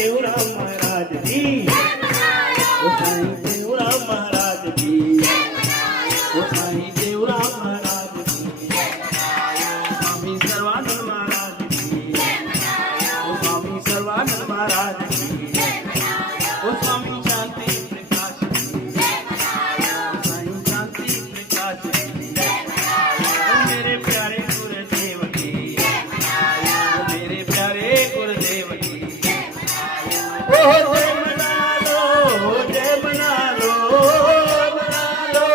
देवराम महाराज की ओ साईं देवराम महाराज की ओ साईं देवराम महाराज की स्वामी सर्वानंद महाराज की ओ स्वामी सर्वानंद महाराज की ओ स्वामी शांति प्रकाश की साईं शांति प्रकाश की मेरे प्यारे गुरुदेव की मेरे प्यारे गुरुदेव की ओ जय मना लो जय मना लो मना लो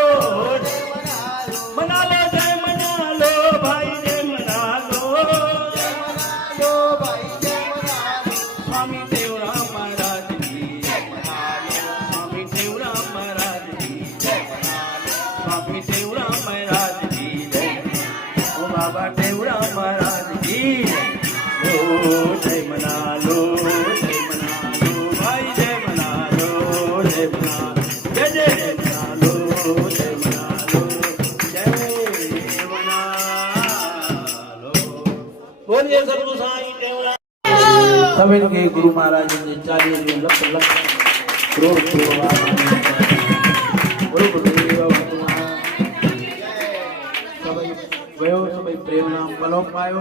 मना लो जय मना लो भाई जय मना लो भाई जय मना लो। स्वामी देवराम महाराज की स्वामी देवराम महाराज की स्वामी देवराम महाराज की ओ बाबा देवराम महाराज की ओ जय मना लो भाई जय मना लो जय मना जय जय मना लो जय मना लो जय मना लो बोलिए सद्गुरु साईं देवराम सभी के गुरु महाराज ने 40 लख लख करोड़ गुरु गुरुदेव सभी वयो सभी प्रेम नाम बलो पायो